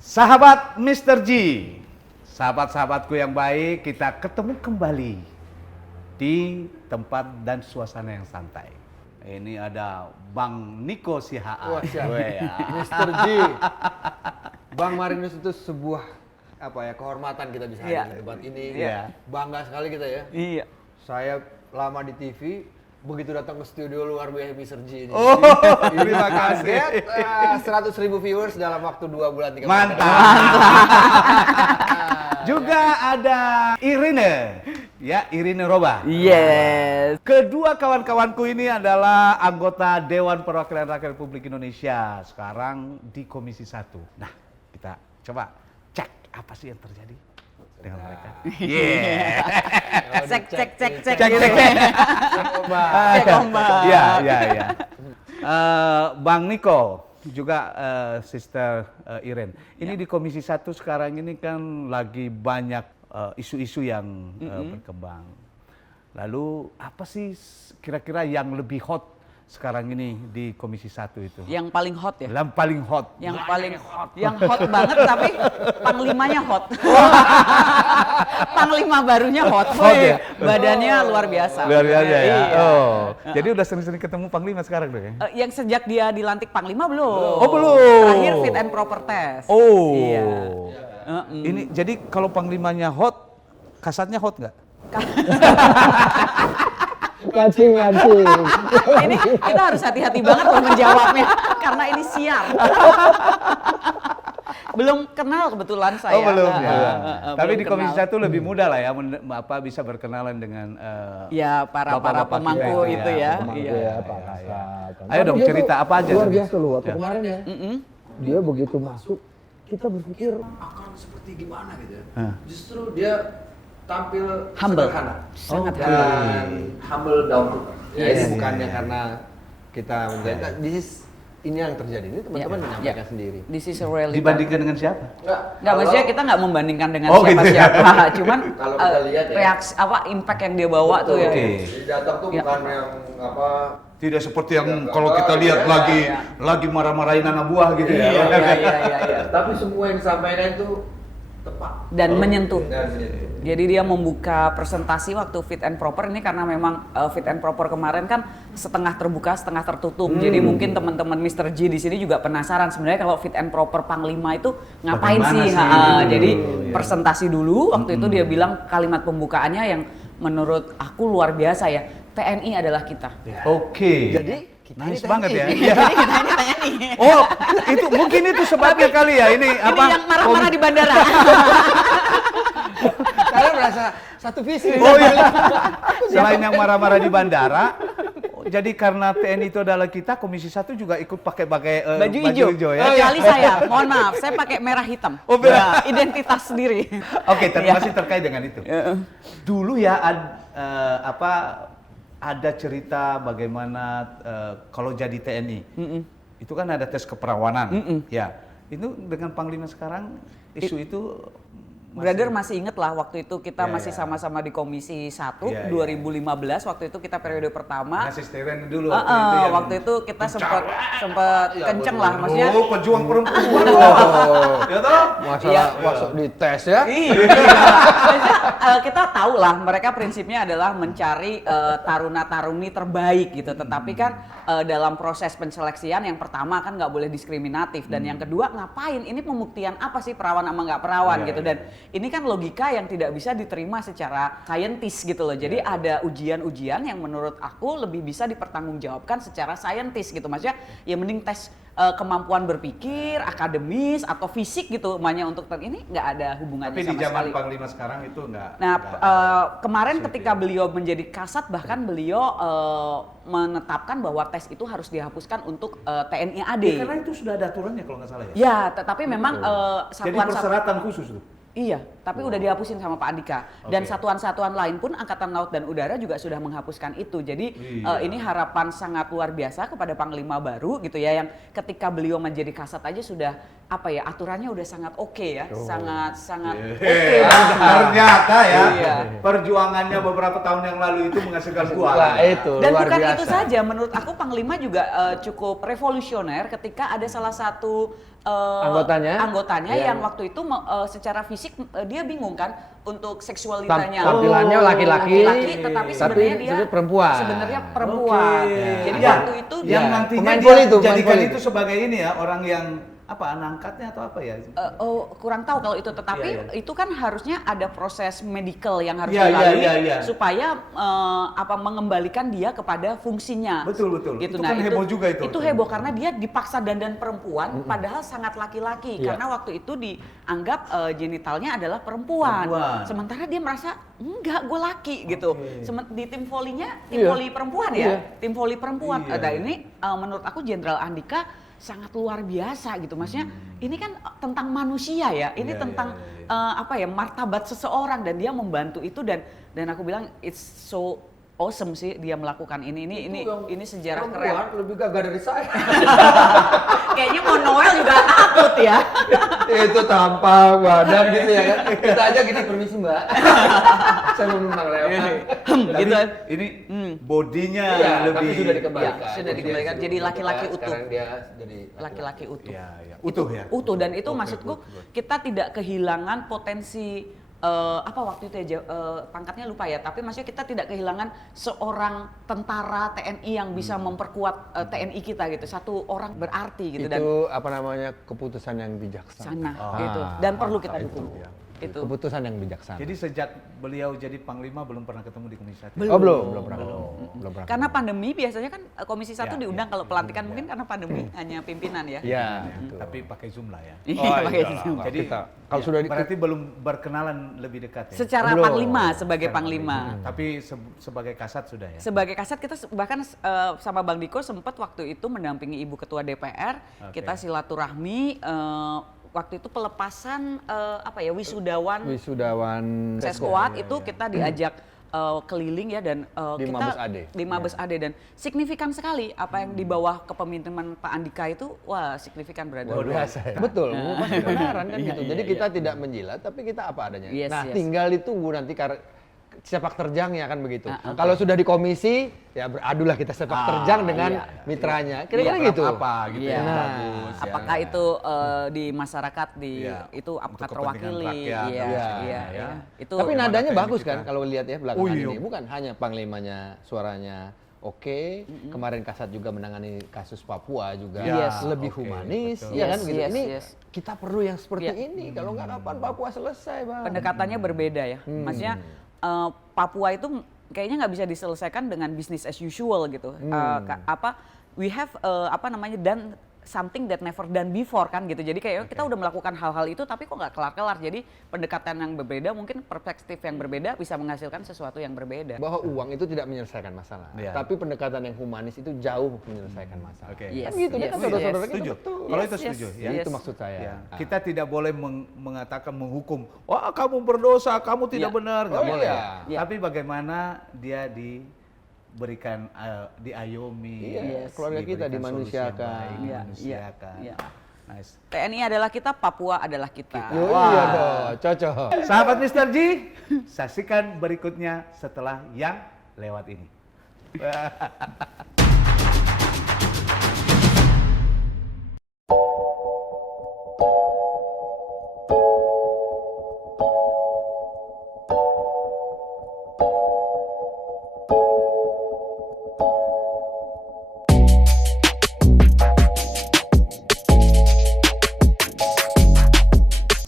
Sahabat Mr. G, sahabat-sahabatku yang baik, kita ketemu kembali di tempat dan suasana yang santai. Ini ada Bang Niko Sihaan. Wah, siap. Mr. G. Bang Marinus itu sebuah kehormatan kita bisa hadir di tempat ini. Iya. Bangga sekali kita ya. Iya. Saya lama di TV, begitu datang ke studio luar biasa Mr. G ini. Oh, Ini terima kasih. kaget 100.000 viewers dalam waktu 2 bulan 3 bulan. Mantap. Juga ada Irene, ya Irene Roba. Yes. Kedua kawan-kawanku ini adalah anggota Dewan Perwakilan Rakyat Republik Indonesia. Sekarang di Komisi 1. Nah, kita coba cek apa sih yang terjadi dengan mereka. Yeah. Cek. Cek. Cek ombak. Ya. Bang Niko, juga Sister Iren. Ini di Komisi 1 sekarang ini kan lagi banyak isu-isu yang berkembang. Lalu apa sih kira-kira yang lebih hot sekarang ini di Komisi 1 itu? Yang paling hot ya? Yang paling hot. Yang paling hot. Yang hot banget tapi panglimanya hot. Panglima barunya hot. Hot ya? Badannya luar biasa. Luar biasa ya. Iya. Oh. Jadi udah sering-sering ketemu Panglima sekarang deh. Yang sejak dia dilantik Panglima belum. Oh, belum. Terakhir fit and proper test. Oh. Iya. Ini jadi kalau Panglimanya hot, kasatnya hot nggak? Kancing. Ini kita harus hati-hati banget loh menjawabnya karena ini siar. Belum kenal kebetulan saya. Oh belum ya. Tapi belum di Komisi kenal. 1 lebih mudah lah ya, bisa berkenalan dengan Ya para bapak-bapak pemangku kita itu ya. Pemangku Iya. ya, Pak Kasat. Ayo dong, Dia cerita tuh apa aja luar tadi? biasa loh, waktu kemarin ya. Dia begitu masuk, kita berpikir akan seperti gimana gitu ya. Justru dia tampil Humble. sederhana. Sangat Dan humble down to earth. Ya, Yes. ini bukannya karena kita menjadi, ini yang terjadi. Ini teman-teman Ya. menyampaikan sendiri. This is a reality. Dibandingkan dengan siapa? Nggak, maksudnya kita nggak membandingkan dengan Oh, gitu ya. siapa-siapa, cuman Kalau kita lihat ya. reaksi impact yang dia bawa tuh ya. Oke. Jadi datang tuh Ya. bukan yang Tidak seperti yang Tidak, kalau kita lihat iya, lagi marah-marahin anak buah gitu ya. Iya. tapi semua yang disampaikan itu tepat Dan menyentuh. Dan menyentuh. Jadi dia membuka presentasi waktu fit and proper ini karena memang fit and proper kemarin kan setengah terbuka, setengah tertutup. Jadi mungkin teman-teman Mr. G di sini juga penasaran sebenarnya kalau fit and proper Panglima itu ngapain Bagaimana sih? sih? Jadi presentasi dulu waktu itu dia bilang kalimat pembukaannya yang menurut aku luar biasa ya. TNI adalah kita. Oke. Jadi kita nice ini banget ya. Jadi kita ini TNI. Oh, itu mungkin itu sebabnya kali ya ini Ini yang marah-marah di bandara. Kalian merasa satu visi. Oh iya. Selain yang marah-marah di bandara, jadi karena TNI itu adalah kita, Komisi 1 juga ikut pakai Baju hijau. ya. Kecuali saya, mohon maaf, saya pakai merah hitam. Oh, merah. Ya, identitas sendiri. Oke, masih terkait dengan itu. Dulu ya ada cerita bagaimana kalau jadi TNI. Itu kan ada tes keperawanan. Ya. Itu dengan Panglima sekarang isu itu Brother masih inget lah waktu itu kita Ya, masih ya. sama-sama di Komisi 1 Ya, ya. 2015 waktu itu kita periode pertama. asisteran dulu waktu itu yang Waktu itu kita sempat kenceng lah maksudnya. Oh, pejuang perempuan. Ya toh? Masalah Iya. masuk di tes ya. Iya. Maksudnya, kita tahu lah mereka prinsipnya adalah mencari taruna-taruni terbaik gitu. Tetapi kan dalam proses penseleksian yang pertama kan nggak boleh diskriminatif dan yang kedua ngapain? Ini pembuktian apa sih perawan sama nggak perawan Iya, gitu iya. dan ini kan logika yang tidak bisa diterima secara saintis gitu loh. Jadi ada ujian-ujian yang menurut aku lebih bisa dipertanggungjawabkan secara saintis gitu. Maksudnya ya mending tes kemampuan berpikir, akademis atau fisik gitu. Makanya untuk ini nggak ada hubungannya Tapi di sama zaman sekali. Panglima sekarang itu enggak. Nah, kemarin ketika beliau menjadi kasat bahkan beliau menetapkan bahwa tes itu harus dihapuskan untuk TNI AD. Ya, karena itu sudah ada aturannya kalau nggak salah ya. Ya, tetapi memang Jadi satuan persyaratan khusus tuh. Iya, tapi udah dihapusin sama Pak Andika. Dan Oke. satuan-satuan lain pun Angkatan Laut dan Udara juga sudah menghapuskan itu. Jadi Iya. ini harapan sangat luar biasa kepada Panglima baru gitu ya, yang ketika beliau menjadi kasat aja sudah aturannya udah sangat oke ya, sangat oke banget. Ternyata ya, Iya. perjuangannya beberapa tahun yang lalu itu menghasilkan buah. Wah, itu Dan luar bukan biasa. itu saja, menurut aku Panglima juga cukup revolusioner ketika ada salah satu anggotanya Iya. yang waktu itu secara fisik dia bingung kan untuk seksualitanya. Tampilannya laki-laki, tetapi tapi sebenarnya dia sebenarnya perempuan. Sebenarnya perempuan. Oke. Jadi Ya, waktu itu yang dia nantinya pemain dia voli itu, jadikan pemain voli itu itu. sebagai ini ya, orang yang apa, angkatnya atau apa ya? kurang tahu kalau itu, tetapi Iya, iya. itu kan harusnya ada proses medical yang harus Iya, iya, dilalui iya. supaya mengembalikan dia kepada fungsinya. Betul. Gitu. Itu kan heboh juga itu. Itu heboh karena dia dipaksa dandan perempuan, padahal sangat laki-laki. Iya. Karena waktu itu dianggap genitalnya adalah perempuan. Sementara dia merasa enggak, gue laki gitu. Di tim volinya, tim Iya. voli perempuan Iya. ya, tim voli perempuan. Iya. Dan ini menurut aku Jenderal Andika sangat luar biasa gitu, maksudnya ini kan tentang manusia ya, ini Iya, tentang iya. apa ya, martabat seseorang, dan dia membantu itu, dan aku bilang it's so awesome sih dia melakukan ini sejarah keren. Lebih gagah dari saya. Kayaknya mau Noel juga takut ya. Itu tampang badan gitu ya kan. Kita aja gini, permisi Mbak. Saya mau numpang lewat. Tapi gitu. ini bodinya Iya, lebih tapi sudah dikembalikan. Iya, sudah dikembalikan. Jadi laki-laki utuh. Sekarang dia jadi Laki-laki utuh. Iya, iya. Utuh ya. Utuh, dan itu Oke, maksudku good. kita tidak kehilangan potensi apa waktu itu ya pangkatnya lupa ya, tapi maksudnya kita tidak kehilangan seorang tentara TNI yang bisa memperkuat TNI kita gitu, satu orang berarti gitu, dan itu apa namanya, keputusan yang bijaksana. sana gitu, dan perlu kita dukung itu. Keputusan yang bijaksana. Jadi sejak beliau jadi panglima belum pernah ketemu di Komisi 1. belum pernah. Belum pernah. Karena pandemi biasanya kan Komisi 1 Ya, diundang ya, kalau pelantikan, mungkin karena pandemi hanya pimpinan ya. Iya, Ya, betul. tapi pakai Zoom lah ya. Iya, pakai iyalah, Zoom. Pak. Jadi Kita- kalau sudah berarti belum berkenalan lebih dekat ya. Secara Belum. panglima, sebagai Secara panglima. Tapi sebagai kasat sudah ya. Sebagai kasat kita bahkan sama Bang Diko sempat waktu itu mendampingi Ibu Ketua DPR, Oke. kita silaturahmi waktu itu pelepasan wisudawan Seskuat itu kita diajak keliling ya, dan Di kita Mabes AD. di Mabes AD, dan signifikan sekali apa yang di bawah kepemimpinan Pak Andika itu, wah signifikan berada. luar biasa ya. Betul, mengupas kebenaran kan gitu. Jadi kita tidak menjilat, tapi kita apa adanya. Yes, nah, yes. tinggal ditunggu nanti sepak terjangnya kan begitu. Kalau sudah di komisi, ya beradulah kita sepak terjang dengan mitranya. Kira-kira gitu. Apa gitu Iya. yang bagus. ya. Apakah itu di masyarakat Iya, itu apakah untuk kepentingan terwakili? rakyat, Iya, dan iya, sebagainya, iya. ya. Itu Tapi Bagaimana nadanya TNI bagus kita? kan kalau lihat ya belakangan iya. ini. Bukan hanya panglimanya suaranya oke, kemarin Kasat juga menangani kasus Papua juga Yes, lebih oke, humanis, betul. ya kan Yes, gitu. yes, Ini yes. kita perlu yang seperti Iya. ini. Kalau nggak kapan Papua selesai, Bang? pendekatannya berbeda ya. Maksudnya Papua itu kayaknya nggak bisa diselesaikan dengan business as usual gitu. We have done something that never done before kan gitu. Jadi kayak kita udah melakukan hal-hal itu tapi kok nggak kelar-kelar. Jadi pendekatan yang berbeda, mungkin perspektif yang berbeda bisa menghasilkan sesuatu yang berbeda. Bahwa uang itu tidak menyelesaikan masalah, Iya. tapi pendekatan yang humanis itu jauh menyelesaikan masalah. Oke. Yes, Kan gitu yes, kan yes. saudara-saudara kita Setuju. betul. Kalau Yes, itu yes, setuju ya. yes. Itu maksud saya. Ya, kita tidak boleh mengatakan menghukum, wah kamu berdosa, kamu tidak Iya. benar, nggak Oh, boleh. iya. Iya. Tapi bagaimana dia diberikan, diayomi, Iya, Yes. keluarga kita diberikan solusi yang dimanusiakan. baik, Iya, dimanusiakan. iya, Nice. TNI adalah kita, Papua adalah kita. Yo, iya dong, cocok. Sahabat Mr. G, saksikan berikutnya setelah yang lewat ini.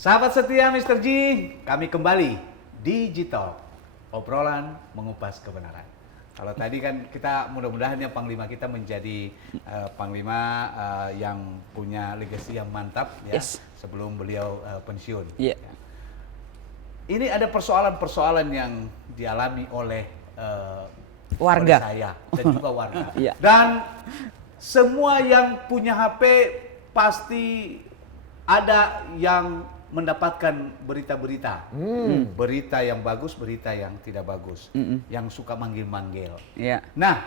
Sahabat setia Mr. G, kami kembali digital, obrolan mengupas kebenaran. Kalau tadi kan kita mudah-mudahan ya Panglima kita menjadi Panglima yang punya legacy yang mantap ya Yes. sebelum beliau pensiun. Iya. Ini ada persoalan-persoalan yang dialami oleh Warga. oleh saya dan juga warga. Iya. Dan semua yang punya HP pasti ada yang mendapatkan berita-berita. Berita yang bagus, berita yang tidak bagus. Yang suka manggil-manggil. Iya. Nah,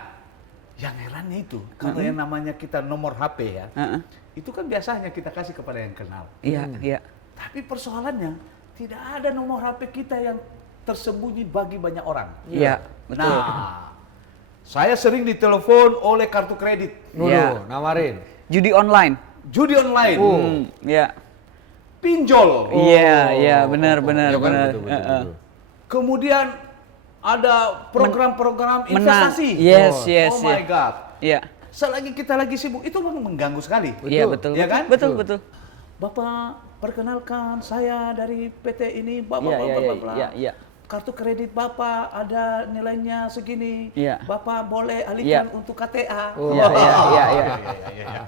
yang herannya itu, kalau yang namanya kita nomor HP ya, itu kan biasanya kita kasih kepada yang kenal. Iya, iya. Tapi persoalannya, tidak ada nomor HP kita yang tersembunyi bagi banyak orang. Iya, betul. Nah, saya sering ditelepon oleh kartu kredit. Nuduh, Iya. nawarin. Judi online. judi online, Ya. pinjol, Iya, benar. Ya kan, betul. kemudian ada program-program investasi. Yes. Oh my God. Iya. Selagi kita lagi sibuk, itu memang mengganggu sekali. Iya, betul. Ya kan? Betul. Bapak, perkenalkan saya dari PT ini, Bapak, Iya, iya. Kartu kredit Bapak ada nilainya segini. Iya. Bapak boleh alihkan untuk KTA.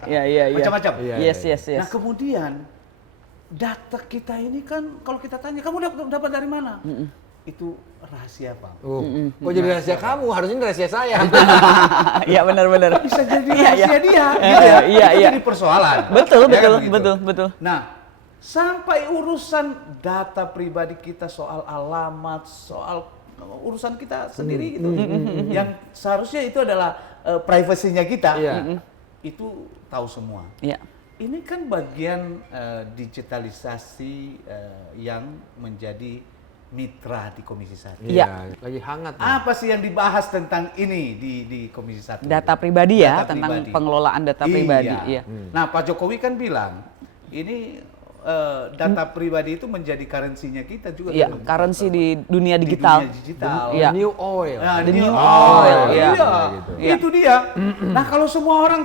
Iya. Macam-macam. Yes. Nah, kemudian data kita ini kan kalau kita tanya, kamu dapat dari mana? Itu rahasia, Pak. Kok jadi rahasia kamu? Harusnya ini rahasia saya. Iya, benar. Bisa jadi rahasia dia, gitu ya. Itu jadi persoalan. Betul. Ya kan begitu? Nah, sampai urusan data pribadi kita, soal alamat, soal urusan kita sendiri gitu, yang seharusnya itu adalah privasinya kita, itu tahu semua. Iya. Ini kan bagian digitalisasi yang menjadi mitra di Komisi 1. Iya. Lagi hangat. Apa sih yang dibahas tentang ini di Komisi 1? Data pribadi ya, Data tentang pribadi. pengelolaan data pribadi. Iya. Nah, Pak Jokowi kan bilang, ini data pribadi itu menjadi currency-nya kita juga. Iya, kan? currency di dunia digital. Di dunia digital. Iya. New oil. Nah, The new new oil. oil, iya. Iya. Itu dia. Nah, kalau semua orang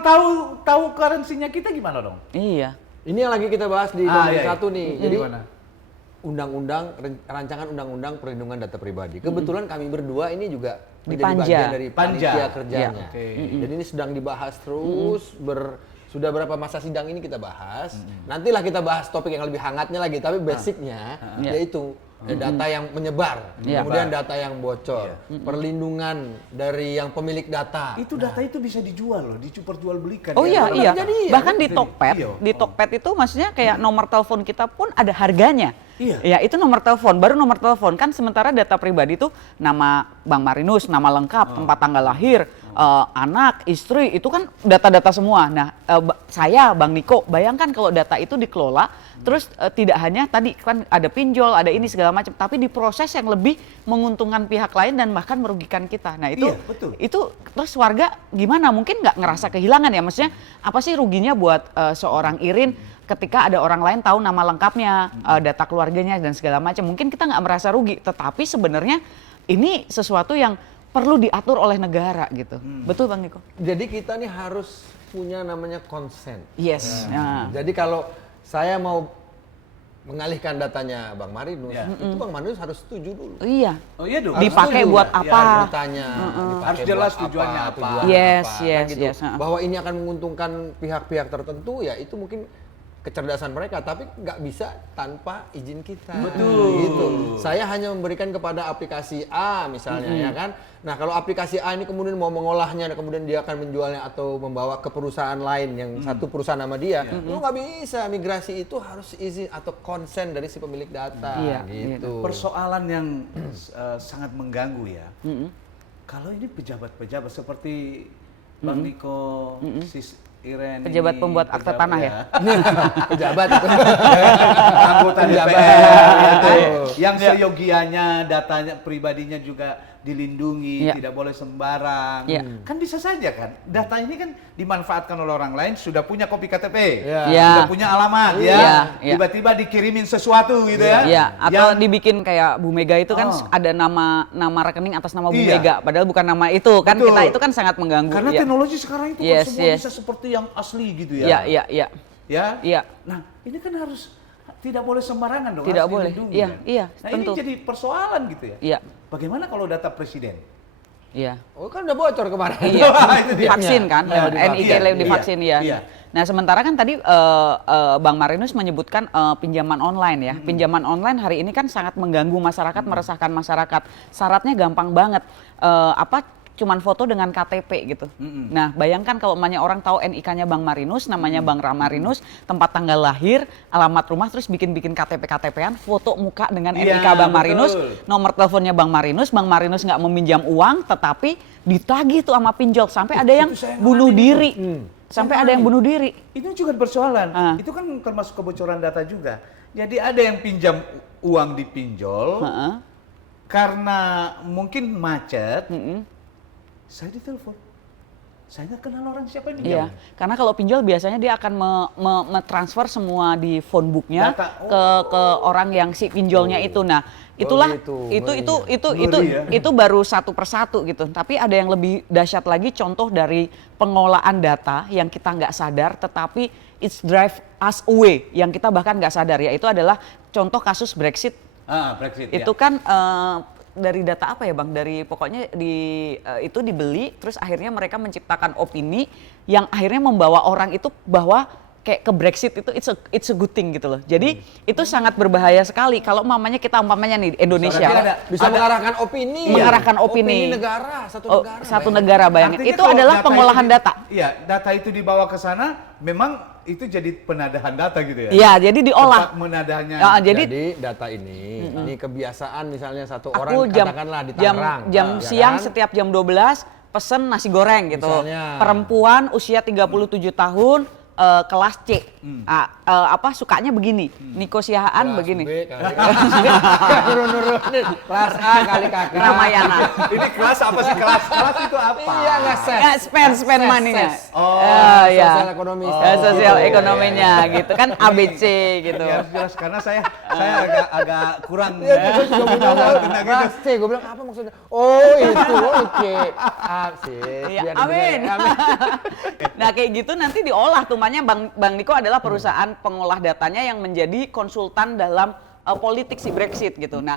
tahu currency-nya kita gimana dong? Iya. Ini yang lagi kita bahas di Komisi iya. 1 nih. Jadi Gimana? rancangan undang-undang perlindungan data pribadi. Kebetulan kami berdua ini juga Di menjadi Panja. bagian dari Panja. panitia kerjanya. Oke. Jadi ini sedang dibahas terus sudah berapa masa sidang ini kita bahas. Nantilah kita bahas topik yang lebih hangatnya lagi, tapi basicnya yaitu data yang menyebar, kemudian data yang bocor, perlindungan dari yang pemilik data. Itu data itu bisa dijual loh, diperjualbelikan. Oh iya, iya. Jadi ya, Bahkan di itu Tokped, iya. di Tokped itu maksudnya kayak nomor telepon kita pun ada harganya. Iya. Ya, itu nomor telepon, baru nomor telepon. Kan sementara data pribadi itu nama Bang Marinus, nama lengkap, tempat tanggal lahir, anak, istri, itu kan data-data semua. Nah, saya Bang Niko, bayangkan kalau data itu dikelola, terus tidak hanya tadi kan ada pinjol, ada ini segala macam, tapi diproses yang lebih menguntungkan pihak lain dan bahkan merugikan kita. Nah, itu Iya, betul. itu terus warga gimana? Mungkin nggak ngerasa kehilangan ya, maksudnya apa sih ruginya buat seorang Irin ketika ada orang lain tahu nama lengkapnya, data keluarganya dan segala macam. Mungkin kita nggak merasa rugi, tetapi sebenarnya ini sesuatu yang perlu diatur oleh negara gitu. Betul Bang Niko? Jadi kita nih harus punya namanya consent. Yes. Nah. Jadi kalau saya mau mengalihkan datanya Bang Marinus, itu Bang Marinus harus setuju dulu. Iya. Oh iya dong. Dipakai Setuju buat ya? apa? Iya, ditanya, dipakai Harus jelas buat tujuannya apa. tujuannya Yes, apa, yes, kan gitu. yes. Bahwa ini akan menguntungkan pihak-pihak tertentu, ya itu mungkin kecerdasan mereka, tapi nggak bisa tanpa izin kita. Betul. Gitu. Saya hanya memberikan kepada aplikasi A misalnya, ya kan. Nah, kalau aplikasi A ini kemudian mau mengolahnya, dan kemudian dia akan menjualnya atau membawa ke perusahaan lain yang satu perusahaan sama dia, lu nggak bisa. Migrasi itu harus izin atau konsen dari si pemilik data. Iya, Gitu. Persoalan yang sangat mengganggu ya. Kalau ini pejabat-pejabat seperti Bang Niko, Sis Iren, Pejabat ini, pembuat akta tanah ya? Pejabat itu. Anggota Pejabat. DPR yang seyogianya datanya pribadinya juga dilindungi, Iya. tidak boleh sembarang. Iya. Kan bisa saja kan, data ini kan dimanfaatkan oleh orang lain, sudah punya kopi KTP, Iya. Iya. sudah punya alamat, ya. Iya, iya. Tiba-tiba dikirimin sesuatu gitu ya. Iya, atau Yang- dibikin kayak Bu Mega itu kan Oh. ada nama rekening atas nama Bu Iya. Mega, padahal bukan nama itu kan. Betul. Kita itu kan sangat mengganggu. Karena Iya. teknologi sekarang itu Yes, kan semua yes. bisa seperti yang asli gitu ya. Iya, iya, iya. Ya. Iya. Nah, ini kan harus tidak boleh sembarangan dong. Tidak harus boleh. dilindungi, Iya, kan? iya, Nah, tentu. ini jadi persoalan gitu ya. Iya. Bagaimana kalau data presiden? Iya. Oh, kan udah bocor kemarin. Iya, Itu dia. vaksin kan, Iya, NIK iya, divaksin iya, ya. iya. Nah sementara kan tadi Bang Marinus menyebutkan pinjaman online ya. Pinjaman online hari ini kan sangat mengganggu masyarakat, meresahkan masyarakat. Syaratnya gampang banget, cuman foto dengan KTP gitu. Nah bayangkan kalau namanya orang tahu NIK-nya Bang Marinus, namanya Bang Marinus, tempat tanggal lahir, alamat rumah, terus bikin KTP-KTP-an, foto muka dengan Iya, NIK Bang betul. Marinus, nomor teleponnya Bang Marinus nggak meminjam uang, tetapi ditagih tuh sama pinjol sampai ada yang itu saya bunuh ngalamin diri, sampai ada yang bunuh diri. Itu juga persoalan. Ah. Itu kan termasuk kebocoran data juga. Jadi ada yang pinjam uang di pinjol Heeh. karena mungkin macet. Saya ditelepon. saya nggak kenal orang siapa ini. Iya, karena kalau pinjol biasanya dia akan transfer semua di phone booknya Data. ke orang yang si pinjolnya itu. Nah, itulah gitu, itu baru satu persatu gitu. Tapi ada yang lebih dahsyat lagi, contoh dari pengolahan data yang kita nggak sadar, tetapi it's drive us away yang kita bahkan nggak sadar, yaitu adalah contoh kasus Brexit. Brexit. Itu kan dari data apa ya Bang? Dari pokoknya itu dibeli, terus akhirnya mereka menciptakan opini yang akhirnya membawa orang itu bahwa kayak ke Brexit itu it's a good thing gitu loh. Jadi itu sangat berbahaya sekali kalau kita nih Indonesia Bisa mengarahkan opini. Mengarahkan opini. negara, satu negara bayangin. Artinya Itu kalau adalah data pengolahan itu data. Iya, data itu dibawa ke sana, memang itu jadi penadahan data gitu ya? Iya, jadi diolah. Tempat menadahnya. Jadi data ini kebiasaan misalnya satu aku orang katakanlah di Tangerang. jam ya siang kan? setiap jam 12 pesen nasi goreng gitu. Misalnya. Perempuan usia 37 tahun kelas C. Sukanya begini. Niko Siahaan Kelas begini. B kali nurunin. Kelas A kali kakak. Ramayana. Ini kelas apa sih? Kelas itu apa? Iya nggak ses. Spend money-nya. Iya. Sosial ekonomi. Sosial ekonominya gitu kan ABC gitu. Ya, harus jelas karena saya agak kurang Kelas C, gue bilang apa maksudnya? Oh itu, oke. Iya, amin. Nah kayak gitu nanti diolah tuh, makanya Bang Niko adalah perusahaan pengolah datanya yang menjadi konsultan dalam politik si Brexit gitu. Nah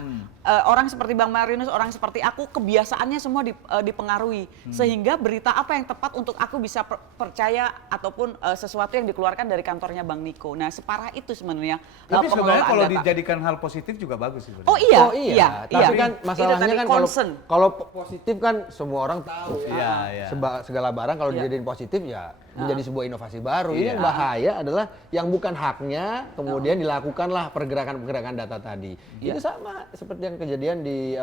orang seperti Bang Marinus, orang seperti aku kebiasaannya semua dipengaruhi sehingga berita apa yang tepat untuk aku bisa percaya ataupun sesuatu yang dikeluarkan dari kantornya Bang Niko. Nah separah itu sebenarnya tapi sebenarnya pengelolaan kalau data. dijadikan hal positif juga bagus sebenarnya. Oh iya. Tapi kan Itu masalahnya tadi kan concern. kalau positif kan semua orang tahu. Iya. Segala barang kalau Iya. dijadiin positif ya menjadi sebuah inovasi baru. Ini Iya. yang bahaya adalah yang bukan haknya kemudian dilakukanlah pergerakan-pergerakan data tadi. Itu sama seperti yang kejadian di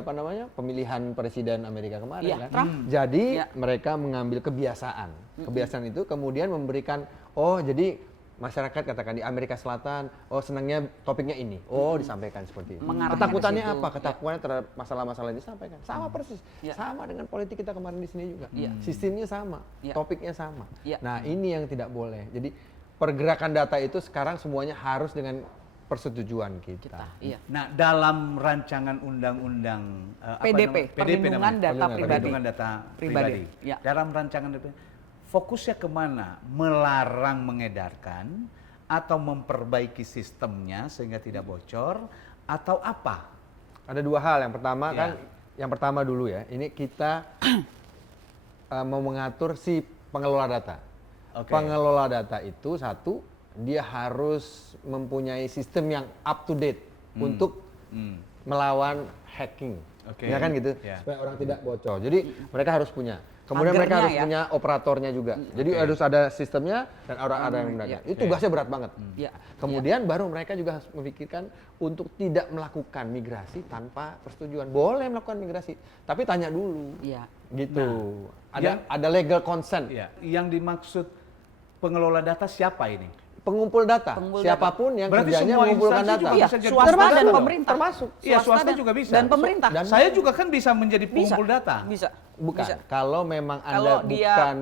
pemilihan presiden Amerika kemarin Iya, kan. Trump. Jadi Iya. mereka mengambil kebiasaan. Kebiasaan itu kemudian memberikan jadi masyarakat katakan di Amerika Selatan, senangnya topiknya ini, disampaikan seperti ini. Mengarahnya Ketakutannya ke situ. apa? Ketakutannya terhadap masalah-masalah ini disampaikan. Sama persis, Ya. sama dengan politik kita kemarin di sini juga. Ya. Sistemnya sama, Ya. topiknya sama. Ya. Nah ini yang tidak boleh. Jadi pergerakan data itu sekarang semuanya harus dengan persetujuan kita. Iya. Nah, dalam rancangan undang-undang PDP, Perlindungan namanya? Data Pribadi. Perlindungan Data Pribadi. Ya. Dalam rancangan fokusnya kemana? Melarang mengedarkan atau memperbaiki sistemnya sehingga tidak bocor atau apa? Ada dua hal. Yang pertama Ya. kan, yang pertama dulu ya. Ini kita mau mengatur si pengelola data. Oke. Pengelola data itu satu, dia harus mempunyai sistem yang up to date untuk melawan hacking. Oke. Ya kan gitu, Ya. supaya orang tidak bocor. Jadi mereka harus punya. Kemudian mereka Pagernya harus ya. punya operatornya juga. Jadi harus ada sistemnya dan orang ada yang menggunakan. Ya. Itu tugasnya berat banget. Ya. Kemudian baru mereka juga harus memikirkan untuk tidak melakukan migrasi tanpa persetujuan. Boleh melakukan migrasi, tapi tanya dulu. Iya. Gitu. yang- Ada legal consent. Ya, yang dimaksud pengelola data siapa ini? Pengumpul data. Pengumpul Siapapun yang Berarti kerjanya semua mengumpulkan instansi data. juga Iya, bisa jadi swasta pengumpul dan data. pemerintah. Termasuk. Iya, swasta juga bisa. Dan pemerintah. Dan- Saya juga kan bisa menjadi Bisa. pengumpul data. Bisa. Bukan. Bisa. Kalau memang Kalau Anda dia- bukan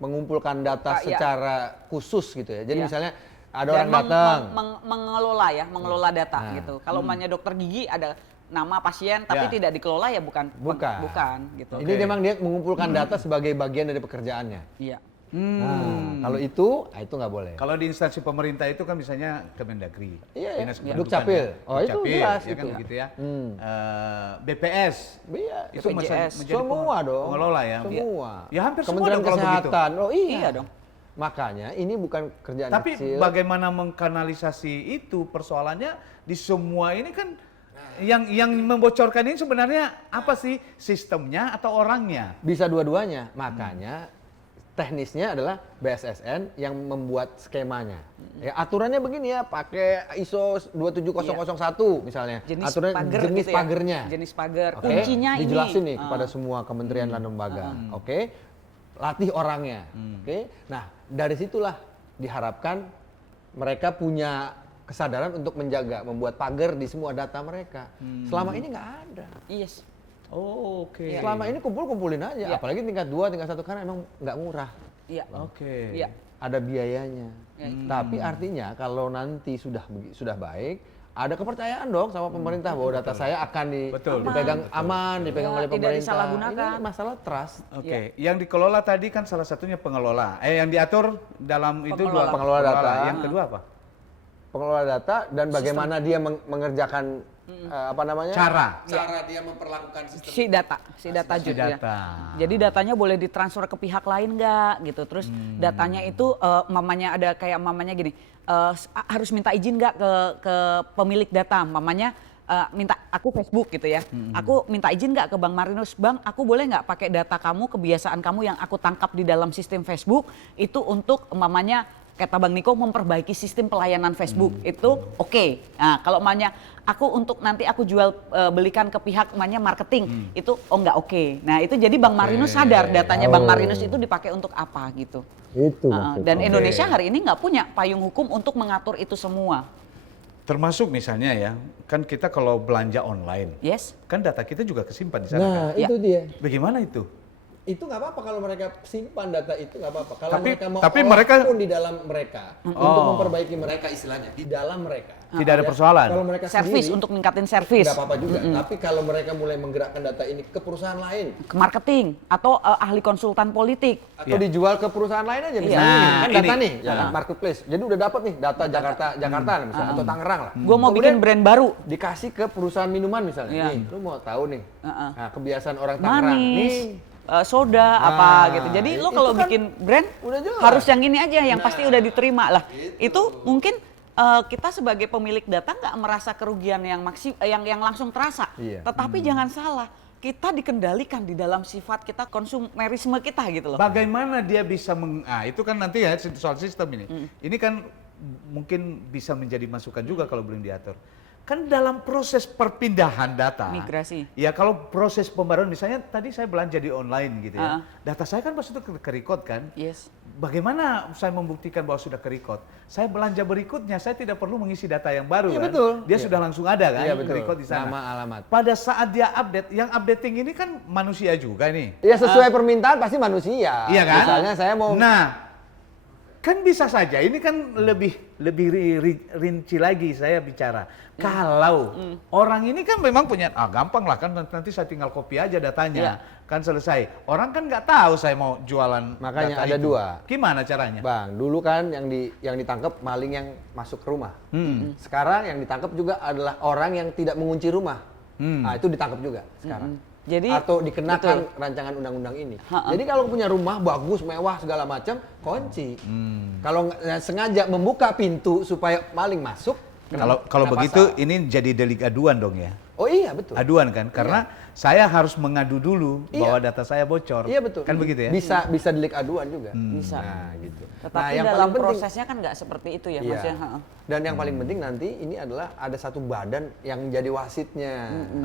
mengumpulkan data Iya. secara khusus gitu ya. Jadi Iya. misalnya ada Dan orang datang. mengelola data Nah. gitu. Kalau umpamanya dokter gigi ada nama pasien tapi Ya. tidak dikelola ya bukan gitu. Ini memang dia mengumpulkan data sebagai bagian dari pekerjaannya. Iya. Nah, kalau itu nggak boleh. Kalau di instansi pemerintah itu kan misalnya Kemendagri, Iya, Dinas iya. Kependudukan, Dukcapil. ya. Oh, itu Dukcapil, jelas ya kan itu. begitu ya. BPS, Iya, itu BPJS. menjadi semua dong. pengelola ya. Semua. Ya hampir semua Kementerian dong kalau begitu. Kesehatan. Oh iya. Iya dong. Makanya ini bukan kerjaan Tapi kecil. bagaimana mengkanalisasi itu persoalannya di semua ini kan yang membocorkan ini sebenarnya apa sih, sistemnya atau orangnya? Bisa dua-duanya. Makanya teknisnya adalah BSSN yang membuat skemanya. Ya, aturannya begini ya, pakai ISO 27001 misalnya. Jenis Aturan pagar jenis gitu ya. pagernya. Jenis pagar. Oke, Kuncinya ini. dijelasin nih kepada semua kementerian dan lembaga. Oke. Latih orangnya. Oke. Nah, dari situlah diharapkan mereka punya kesadaran untuk menjaga, membuat pagar di semua data mereka. Selama ini nggak ada. Yes. Oh, oke. Selama ini kumpulin aja, Iya. apalagi tingkat 2, tingkat 1 karena emang nggak murah. Iya. Oke. Iya. Ada biayanya. Ya, Tapi artinya kalau nanti sudah baik, ada kepercayaan dong sama pemerintah bahwa data saya akan Betul. dipegang aman, dipegang Ya, oleh tidak pemerintah. disalahgunakan. Ini masalah trust. Oke, yang dikelola tadi kan salah satunya pengelola. Yang diatur dalam itu Pengelola. dua Pengelola data. Yang kedua apa? Pengelola data dan bagaimana dia mengerjakan apa namanya? Cara. Cara dia memperlakukan sistem. Si data Si Jud, ya. data. Jadi datanya boleh ditransfer ke pihak lain nggak gitu. Terus datanya itu mamanya ada kayak mamanya gini, harus minta izin nggak ke pemilik data. Mamanya minta aku Facebook gitu ya. Aku minta izin nggak ke Bang Marinus, Bang, aku boleh nggak pakai data kamu, kebiasaan kamu yang aku tangkap di dalam sistem Facebook itu untuk mamanya kata Bang Niko memperbaiki sistem pelayanan Facebook itu oke. Nah, kalau mamanya aku untuk nanti aku jual belikan ke pihak namanya marketing itu nggak oke. Nah, itu jadi Bang Marinus sadar datanya Bang Marinus itu dipakai untuk apa gitu. Itu. Dan Oke. Indonesia hari ini nggak punya payung hukum untuk mengatur itu semua. Termasuk misalnya ya, kan kita kalau belanja online, Yes. kan data kita juga kesimpan di sana. Nah, kan? itu dia. Bagaimana itu? Itu nggak apa-apa kalau mereka simpan data itu nggak apa-apa. Kalau mereka mau tapi olah mereka- pun di dalam mereka untuk memperbaiki mereka istilahnya di dalam mereka. Tidak ada persoalan. Kalau mereka Servis sendiri, untuk ningkatin servis. nggak apa-apa juga. Tapi kalau mereka mulai menggerakkan data ini ke perusahaan lain Ke marketing atau ahli konsultan politik. atau Iya. dijual ke perusahaan lain aja misalnya Nah, kan data ini. nih ya kan, marketplace. Jadi udah dapat nih data Jakarta misalnya atau Tangerang lah. Gue mau Kemudian bikin brand baru. dikasih ke perusahaan minuman misalnya. Iya. Nih, lu mau tahu nih. Heeh. Nah, kebiasaan orang Tangerang nih. Manis, soda apa gitu. Jadi lo itu kalau kan bikin brand udah jelas. harus yang ini aja yang pasti udah diterima lah. Itu mungkin kita sebagai pemilik data nggak merasa kerugian yang langsung terasa. Iya. Tetapi jangan salah, kita dikendalikan di dalam sifat kita konsumerisme kita gitu loh. Bagaimana dia bisa itu kan nanti ya soal sistem ini. Ini kan mungkin bisa menjadi masukan juga kalau belum diatur. Kan dalam proses perpindahan data. Migrasi. Ya kalau proses pembaruan misalnya tadi saya belanja di online gitu ya. Data saya kan pasti itu ke-record kan. Yes. Bagaimana saya membuktikan bahwa sudah ke-record? Saya belanja berikutnya, saya tidak perlu mengisi data yang baru Iya, kan. betul. Dia Iya. sudah langsung ada kan, Iya, betul. ke-record di sana. Nama, alamat. Pada saat dia update, yang updating ini kan manusia juga nih. Ya sesuai permintaan pasti manusia. Iya kan? Misalnya saya mau Nah, kan bisa saja. Ini kan lebih rinci lagi saya bicara. Kalau orang ini kan memang punya, gampang lah kan nanti saya tinggal copy aja datanya, kan selesai. Orang kan nggak tahu saya mau jualan. Makanya data ada itu. dua. Gimana caranya? Bang, dulu kan yang ditangkap maling yang masuk ke rumah. Sekarang yang ditangkap juga adalah orang yang tidak mengunci rumah. Nah, itu ditangkap juga sekarang. Jadi Atau dikenakan rancangan undang-undang ini. Jadi kalau punya rumah bagus, mewah segala macam, kunci. Kalau sengaja membuka pintu supaya maling masuk, Kalau kena begitu pasal. ini jadi delik aduan dong ya. Oh iya betul. Aduan kan, karena saya harus mengadu dulu Iya. bahwa data saya bocor. Iya betul. Kan begitu ya? Bisa delik aduan juga. bisa. Nah, gitu. Tetapi yang dalam paling penting- prosesnya kan nggak seperti itu ya, Iya. maksudnya. heeh. Dan yang paling penting nanti ini adalah ada satu badan yang jadi wasitnya.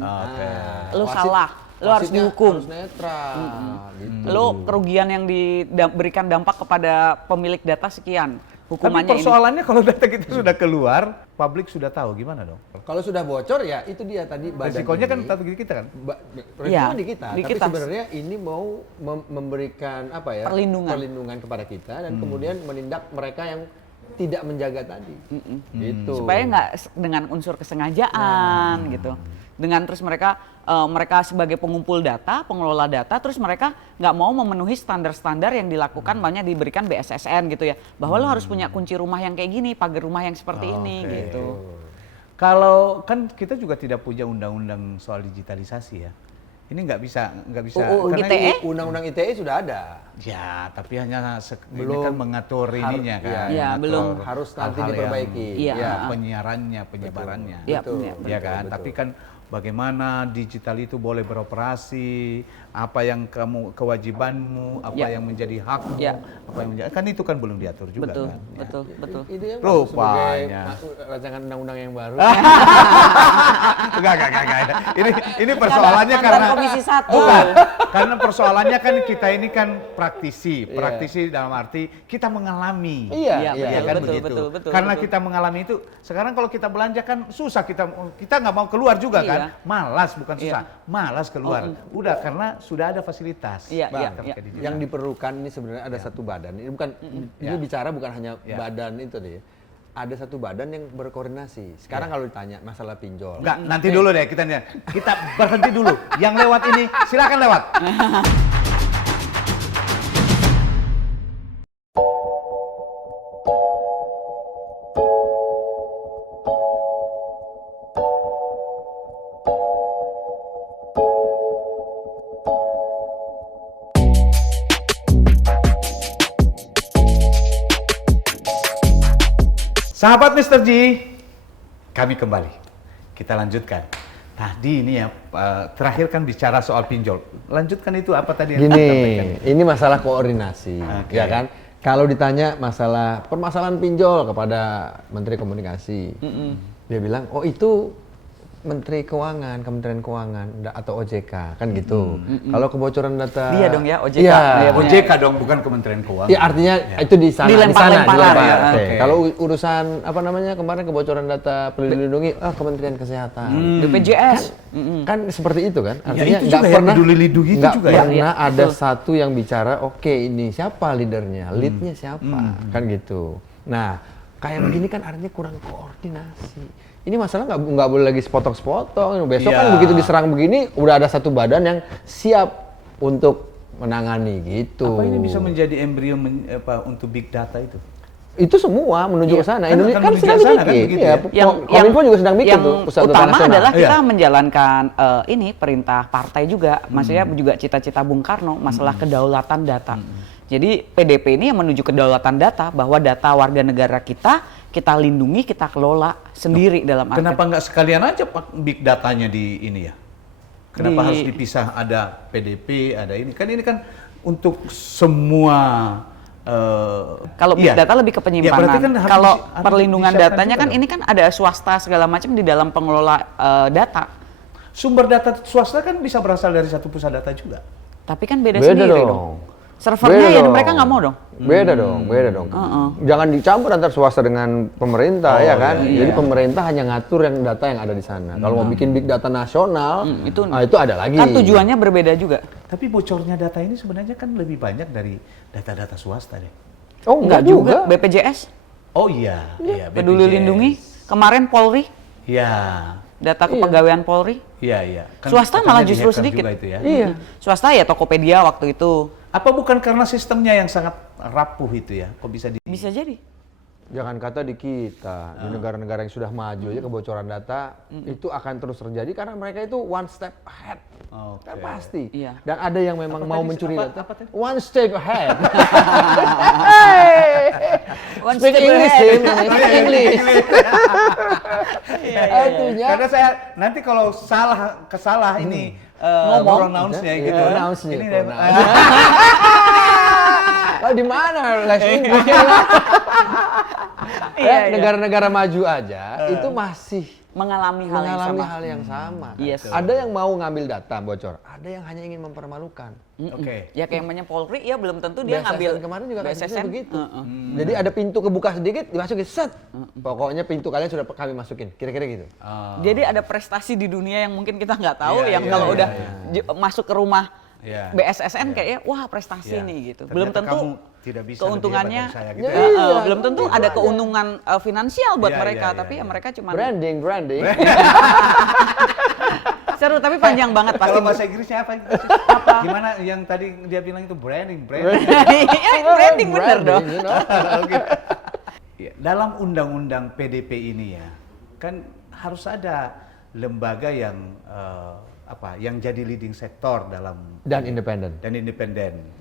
Oke. Lu salah, lu harus wasitnya dihukum. Harus netral. Gitu. Lo kerugian yang diberikan dampak kepada pemilik data sekian. Tapi Hukumannya ini. persoalannya kalau data kita sudah keluar, publik sudah tahu gimana dong? Kalau sudah bocor ya itu dia tadi badan Resikonya kan ini. tetap di kita kan? Resikonya Iya, di kita. di Tapi kita. sebenarnya ini mau memberikan apa ya? Perlindungan. kepada kita dan kemudian menindak mereka yang tidak menjaga tadi. Gitu. Supaya nggak dengan unsur kesengajaan gitu. Dengan terus mereka sebagai pengumpul data, pengelola data, terus mereka nggak mau memenuhi standar-standar yang dilakukan, banyak diberikan BSSN gitu ya. Bahwa lo harus punya kunci rumah yang kayak gini, pagar rumah yang seperti ini Oke. gitu. Kalau kan kita juga tidak punya undang-undang soal digitalisasi ya. Ini nggak bisa UU karena ITE? Undang-undang ITE sudah ada. ya, tapi hanya ini Belum. kan mengatur ininya kan. Iya, iya, mengatur belum. Harus nanti hal-hal yang- diperbaiki. Iya. ya, penyiarannya, penyebarannya. Iya, Betul. iya. Ya kan, betul. tapi kan bagaimana digital itu boleh beroperasi, apa yang kewajibanmu, apa Ya. yang menjadi hakmu, Ya. apa yang menjadi, kan itu kan belum diatur juga Betul, kan. Ya. betul, betul. Itu yang Rupanya. sebagai rancangan undang-undang yang baru. Enggak. Ini persoalannya Mantan karena Komisi 1. Bukan. Karena persoalannya kan kita ini kan praktisi. Praktisi dalam arti kita mengalami. Iya, Ya kan betul, begitu. betul, Karena betul. kita mengalami itu, sekarang kalau kita belanja kan susah, kita nggak mau keluar juga Iya. kan. Malas, bukan susah. Malas keluar. Udah karena sudah ada fasilitas. Iya, Bang, iya. yang diperlukan ini sebenarnya ada satu badan. Ini bukan ini bicara bukan hanya badan itu deh. Ada satu badan yang berkoordinasi. Sekarang kalau ditanya masalah pinjol. Enggak, nanti dulu deh kita berhenti dulu. Yang lewat ini silakan lewat. Sahabat Mr. G, kami kembali. Kita lanjutkan. Tadi ini ya, terakhir kan bicara soal pinjol. Lanjutkan itu apa tadi yang Gini, disampaikan? ini masalah koordinasi, Oke. ya kan? Kalau ditanya masalah permasalahan pinjol kepada Menteri Komunikasi, dia bilang, oh itu Menteri Keuangan, Kementerian Keuangan atau OJK, kan gitu. Kalau kebocoran data, Dia dong ya, OJK. Iya. Iya, benar. OJK dong, bukan Kementerian Keuangan. Ya artinya itu di sana, Dilempar-lemparan, dilempar. ya. Oke. Oke. Kalau urusan apa namanya kemarin kebocoran data Peduli Lindungi, Kementerian Kesehatan. BPJS. Kan seperti itu kan? Artinya itu nggak juga ya, pernah Peduli Lindungi itu nggak juga ya. pernah Iya, ada betul. satu yang bicara oke ini siapa leadernya, leadnya siapa, kan gitu. Nah kayak begini kan artinya kurang koordinasi. Ini masalah nggak boleh lagi sepotong-sepotong. Besok kan Iya. begitu diserang begini udah ada satu badan yang siap untuk menangani gitu. Apa ini bisa menjadi embrio untuk big data itu? Itu semua menuju ke sana. kan Indonesia akan kan menuju sedang ke sana, kan bikin. begitu Iya, ya? Kominfo juga sedang bikin yang tuh pusat data utama nasional. adalah kita Iya. menjalankan ini perintah partai juga, maksudnya juga cita-cita Bung Karno masalah kedaulatan data. Jadi PDP ini yang menuju kedaulatan data, bahwa data warga negara kita lindungi, kita kelola sendiri dalam arti. Kenapa nggak sekalian aja big datanya di ini ya? Kenapa Di- harus dipisah? Ada PDP, ada ini. Kan ini kan untuk semua. Kalau big iya. data lebih ke Ya, penyimpanan. berarti kan harus Kalau harus perlindungan disiapkan datanya juga kan dong. ini kan ada swasta segala macam di dalam pengelola data. Sumber data swasta kan bisa berasal dari satu pusat data juga. Tapi kan beda, Beda sendiri dong. dong. Servernya Beda ya dong. mereka nggak mau dong. Beda dong. Jangan dicampur antara swasta dengan pemerintah ya kan. iya. Jadi pemerintah hanya ngatur yang data yang ada di sana. Kalau mau bikin big data nasional, itu itu ada lagi. Kan tujuannya berbeda juga. Tapi bocornya data ini sebenarnya kan lebih banyak dari data-data swasta deh. Oh, Enggak juga. BPJS, Oh iya, iya. Peduli BPJS. Lindungi, kemarin Polri, Iya, data kepegawaian Polri. iya. Kan Swasta katanya malah justru di-hacker sedikit. juga itu ya. Iya. Swasta ya Tokopedia waktu itu. Apa bukan karena sistemnya yang sangat rapuh itu ya? Kok bisa Bisa jadi. Jangan kata di kita, di negara-negara yang sudah maju aja kebocoran data itu akan terus terjadi karena mereka itu one step ahead. Oke. Kan pasti. Iya. Dan ada yang memang Apa mau tadi? mencuri Apa- data. apa tadi? One step ahead. One Speak step English, ahead. Tim. Speak English. Artinya Karena saya nanti kalau kesalah ini Ngomong. pronounce-nya Iya, gitu. pronounce-nya, Ini pronounce. Oh, di mana les Inggris? Iya. Negara-negara maju aja itu masih Mengalami hal yang mengalami sama. hal yang sama. Yes. Ada yang mau ngambil data bocor, ada yang hanya ingin mempermalukan. Oke. Ya kayak namanya Polri, ya belum tentu dia BSSN ngambil kemarin juga kasusnya BSSN. begitu. Jadi ada pintu kebuka sedikit dimasukin set. Pokoknya pintu kalian sudah kami masukin. Kira-kira gitu. Jadi ada prestasi di dunia yang mungkin kita nggak tahu, Iya, yang iya, kalau iya, udah iya. masuk ke rumah Iya. BSSN kayaknya wah prestasi Iya. nih gitu. Ternyata Belum tentu kamu tidak bisa lebih keuntungannya, hebat dari saya gitu ya. Eh, Iya, belum tentu itu ada aja. keuntungan finansial buat Iya, mereka, iya, iya, tapi ya iya. mereka cuma Branding. seru tapi panjang banget pasti. Kalau bahasa Inggrisnya apa? Gimana yang tadi dia bilang itu branding. Iya, branding bener dong. you know. Oke. Ya, dalam undang-undang PDP ini ya, kan harus ada lembaga yang yang jadi leading sektor dalam Dan independen.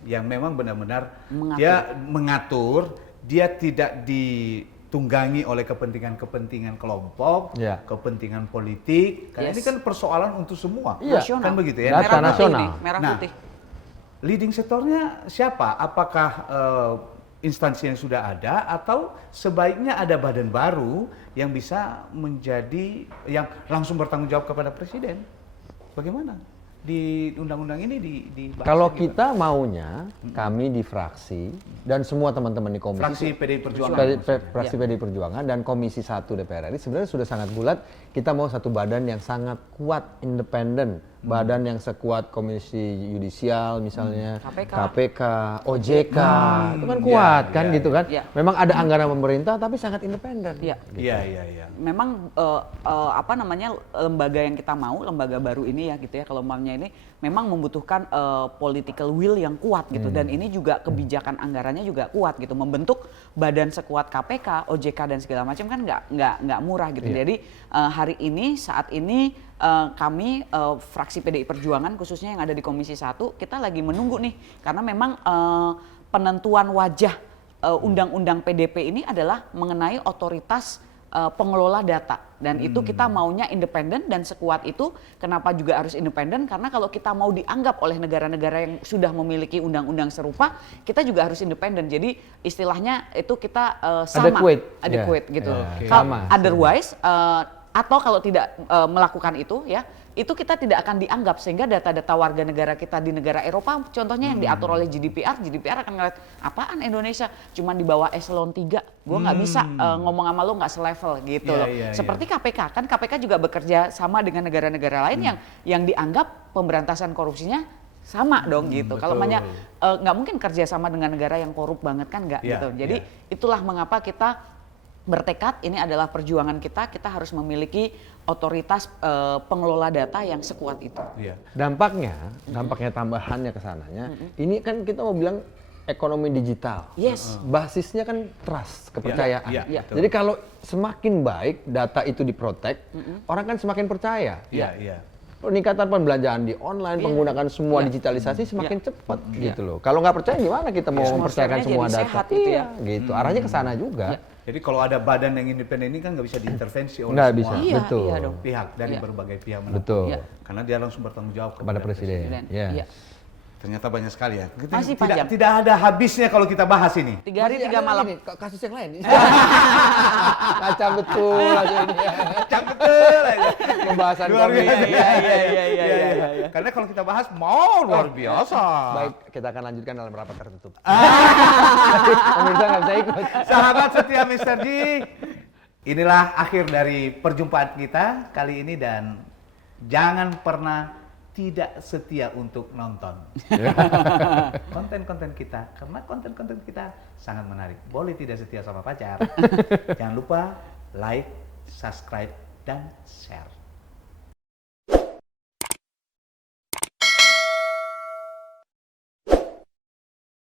yang memang benar-benar Mengatur. dia mengatur, dia tidak ditunggangi oleh kepentingan-kepentingan kelompok, Ya. kepentingan politik. Karena Yes. ini kan persoalan untuk semua. Iya. Nasional. Kan begitu ya. Data Merah putih nasional. nih, merah Nah, putih. Leading sektornya siapa? Apakah instansi yang sudah ada, atau sebaiknya ada badan baru yang bisa menjadi yang langsung bertanggung jawab kepada presiden? Bagaimana di undang-undang ini dibahas? Kalau juga? kita maunya, kami di fraksi dan semua teman-teman di komisi Fraksi PDI Perjuangan. fraksi PDI Perjuangan dan Komisi 1 DPR RI sebenarnya sudah sangat bulat. Kita mau satu badan yang sangat kuat, independen, badan yang sekuat Komisi Yudisial misalnya, KPK, OJK, itu kan kuat kan ya, gitu kan. ya. Memang ada anggaran pemerintah tapi sangat independen. Iya. Gitu. Iya. Memang apa namanya, lembaga yang kita mau, lembaga baru ini ya gitu ya, kalau mamnya ini memang membutuhkan political will yang kuat gitu, dan ini juga kebijakan anggarannya juga kuat gitu. Membentuk badan sekuat KPK, OJK dan segala macam kan nggak murah gitu. Jadi hari ini, saat ini kami fraksi PDI Perjuangan khususnya yang ada di Komisi 1, kita lagi menunggu nih, karena memang penentuan wajah undang-undang PDP ini adalah mengenai otoritas pengelola data, dan itu kita maunya independen dan sekuat itu. Kenapa juga harus independen? Karena kalau kita mau dianggap oleh negara-negara yang sudah memiliki undang-undang serupa, kita juga harus independen. Jadi istilahnya itu kita sama, adequate gitu. Okay. Kalau otherwise atau kalau tidak melakukan itu ya, itu kita tidak akan dianggap, sehingga data-data warga negara kita di negara Eropa contohnya yang diatur oleh GDPR akan ngeliat apaan Indonesia cuman di bawah eselon 3, gue nggak bisa ngomong sama lo, nggak selevel gitu loh. Seperti KPK, kan KPK juga bekerja sama dengan negara-negara lain yang dianggap pemberantasan korupsinya sama dong gitu. Kalau namanya nggak mungkin kerja sama dengan negara yang korup banget kan, nggak gitu. Jadi itulah mengapa kita bertekad, ini adalah perjuangan kita harus memiliki otoritas pengelola data yang sekuat itu. Dampaknya tambahannya ke sananya, ini kan kita mau bilang ekonomi digital. Yes. Basisnya kan trust, kepercayaan. Iya. Jadi kalau semakin baik data itu diprotek, orang kan semakin percaya. Iya. Peningkatan pembelanjaan di online, penggunaan semua digitalisasi semakin cepat gitu loh. Kalau nggak percaya gimana kita mau mempercayakan semua jadi data? sehat gitu ya. Gitu. Arahnya ke sana juga. Jadi kalau ada badan yang independen ini kan nggak bisa diintervensi oleh Nggak semua bisa, betul. Iya dong. pihak dari berbagai pihak mana. Betul. Iya. Karena dia langsung bertanggung jawab Kepada presiden. Iya. Yes. Ternyata banyak sekali ya. Masih panjang. Tidak ada habisnya kalau kita bahas ini. 3 hari 3 malam. Ini, kasus yang lain. Kacau betul aja ini. Kacang betul aja. Pembahasan Luar kami. biasa. Iya. Karena kalau kita bahas mau luar biasa. Baik, kita akan lanjutkan dalam rapat tertutup. Pemirsa nggak bisa ikut. Sahabat setia Mr. G, inilah akhir dari perjumpaan kita kali ini, dan jangan pernah tidak setia untuk nonton konten-konten kita, karena konten-konten kita sangat menarik. Boleh tidak setia sama pacar, jangan lupa like, subscribe, dan share.